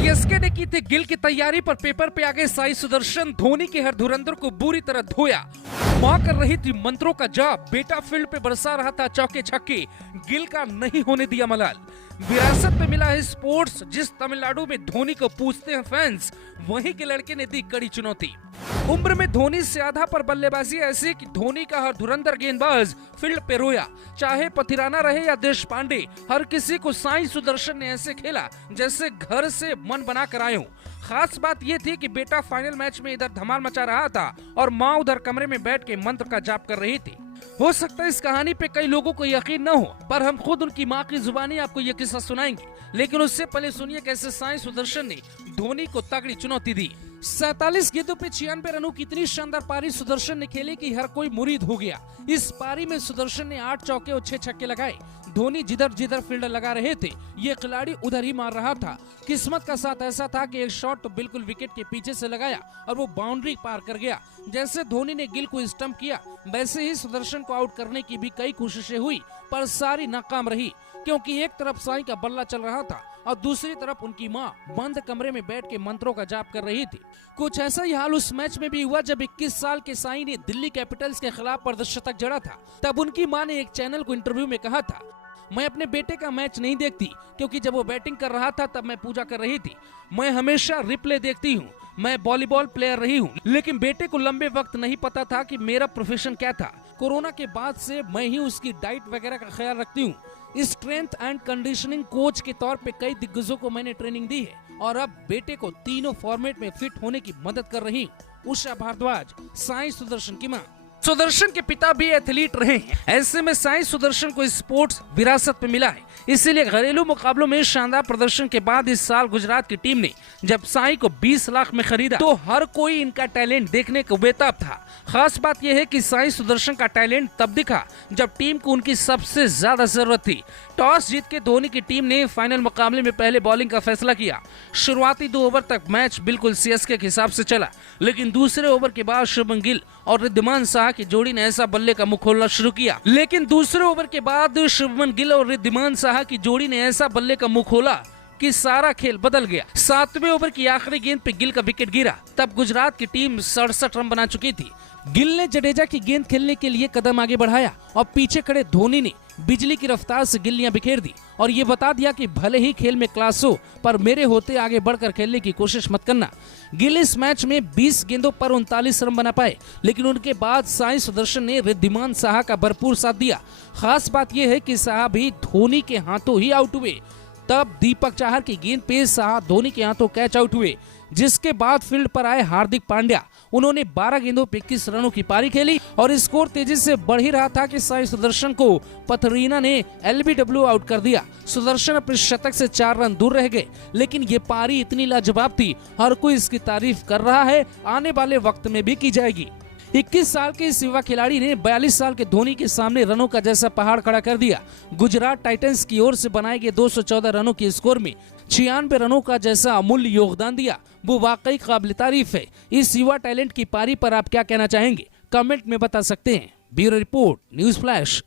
CSK ने की थी गिल की तैयारी पर पेपर पे आगे साई सुदर्शन। धोनी के हर धुरंधर को बुरी तरह धोया। मां कर रही थी मंत्रों का जाप, बेटा फील्ड पे बरसा रहा था चौके छक्के। गिल का नहीं होने दिया मलाल। विरासत में मिला है स्पोर्ट्स। जिस तमिलनाडु में धोनी को पूछते हैं फैंस, वहीं के लड़के ने दी कड़ी चुनौती। उम्र में धोनी से आधा पर बल्लेबाजी ऐसी कि धोनी का हर धुरंधर गेंदबाज फील्ड पे रोया। चाहे पथिराना रहे या देश पांडे, हर किसी को साई सुदर्शन ने ऐसे खेला जैसे घर से मन बना कर आए हो। खास बात यह थी कि बेटा फाइनल मैच में इधर धमाल मचा रहा था और माँ उधर कमरे में बैठ के मंत्र का जाप कर रही थी। हो सकता है इस कहानी पे कई लोगों को यकीन न हो, पर हम खुद उनकी माँ की जुबानी आपको यह किस्सा सुनाएंगे। लेकिन उससे पहले सुनिए कैसे साई सुदर्शन ने धोनी को तगड़ी चुनौती दी। 47 गेंदों पे 96 रनों की इतनी शानदार पारी सुदर्शन ने खेली कि हर कोई मुरीद हो गया। इस पारी में सुदर्शन ने 8 चौके और 6 छक्के लगाए। धोनी जिधर जिधर फील्डर लगा रहे थे, ये खिलाड़ी उधर ही मार रहा था। किस्मत का साथ ऐसा था कि एक शॉट तो बिल्कुल विकेट के पीछे से लगाया और वो बाउंड्री पार कर गया। जैसे धोनी ने गिल को स्टंप किया, वैसे ही सुदर्शन को आउट करने की भी कई कोशिशें हुई, पर सारी नाकाम रही। क्योंकि एक तरफ साई का बल्ला चल रहा था और दूसरी तरफ उनकी मां बंद कमरे में बैठ के मंत्रों का जाप कर रही थी। कुछ ऐसा ही हाल उस मैच में भी हुआ जब 21 साल के साई ने दिल्ली कैपिटल्स के खिलाफ अर्धशतक जड़ा था। तब उनकी मां ने एक चैनल को इंटरव्यू में कहा था, मैं अपने बेटे का मैच नहीं देखती क्योंकि जब वो बैटिंग कर रहा था तब मैं पूजा कर रही थी। मैं हमेशा रिप्ले देखती हूँ। मैं वॉलीबॉल प्लेयर रही हूँ, लेकिन बेटे को लंबे वक्त नहीं पता था कि मेरा प्रोफेशन क्या था। कोरोना के बाद से मैं ही उसकी डाइट वगैरह का ख्याल रखती हूँ। स्ट्रेंथ एंड कंडीशनिंग कोच के तौर पे कई दिग्गजों को मैंने ट्रेनिंग दी है और अब बेटे को तीनों फॉर्मेट में फिट होने की मदद कर रही हूँ। उषा भारद्वाज, साई सुदर्शन की मां। सुदर्शन के पिता भी एथलीट रहे हैं। ऐसे में साई सुदर्शन को स्पोर्ट्स विरासत में मिला है। इसीलिए घरेलू मुकाबलों में शानदार प्रदर्शन के बाद इस साल गुजरात की टीम ने जब साई को 20 लाख में खरीदा तो हर कोई इनका टैलेंट देखने को बेताब था। खास बात यह है कि साई सुदर्शन का टैलेंट तब दिखा जब टीम को उनकी सबसे ज्यादा जरूरत थी। टॉस जीत के धोनी की टीम ने फाइनल मुकाबले में पहले बॉलिंग का फैसला किया। शुरुआती 2 ओवर तक मैच बिल्कुल सीएसके के हिसाब से चला, लेकिन दूसरे ओवर के बाद शुभमन गिल और रिद्धिमान साहा की जोड़ी ने ऐसा बल्ले का मुंह खोलना शुरू किया कि सारा खेल बदल गया। 7वें ओवर की आखिरी गेंद पे गिल का विकेट गिरा। तब गुजरात की टीम 67 रन बना चुकी थी। गिल ने जडेजा की गेंद खेलने के लिए कदम आगे बढ़ाया और पीछे खड़े धोनी ने बिजली की रफ्तार से गिल्लियां बिखेर दी और ये बता दिया कि भले ही खेल में क्लास हो, पर मेरे होते आगे बढ़कर खेलने की कोशिश मत करना। गिल इस मैच में 20 गेंदों पर 39 रन बना पाए, लेकिन उनके बाद साई सुदर्शन ने रिद्धिमान साहा का भरपूर साथ दिया। खास बात यह है कि साहा भी धोनी के हाथों ही आउट हुए। तब दीपक चाहर की गेंद पे साहा धोनी के हाथों कैच आउट हुए, जिसके बाद फील्ड पर आए हार्दिक पांड्या। उन्होंने 12 गेंदों पे 21 रनों की पारी खेली और स्कोर तेजी से बढ़ ही रहा था कि साई सुदर्शन को पथरीना ने एलबीडब्ल्यू आउट कर दिया। सुदर्शन अपने शतक से 4 रन दूर रह गए, लेकिन ये पारी इतनी लाजवाब थी, हर कोई इसकी तारीफ कर रहा है, आने वाले वक्त में भी की जाएगी। 21 साल के इस युवा खिलाड़ी ने 42 साल के धोनी के सामने रनों का जैसा पहाड़ खड़ा कर दिया। गुजरात टाइटंस की ओर से बनाए गए 214 रनों के स्कोर में 96 रनों का जैसा अमूल्य योगदान दिया, वो वाकई काबिल तारीफ है। इस युवा टैलेंट की पारी पर आप क्या कहना चाहेंगे? कमेंट में बता सकते हैं। Bureau report, news flash.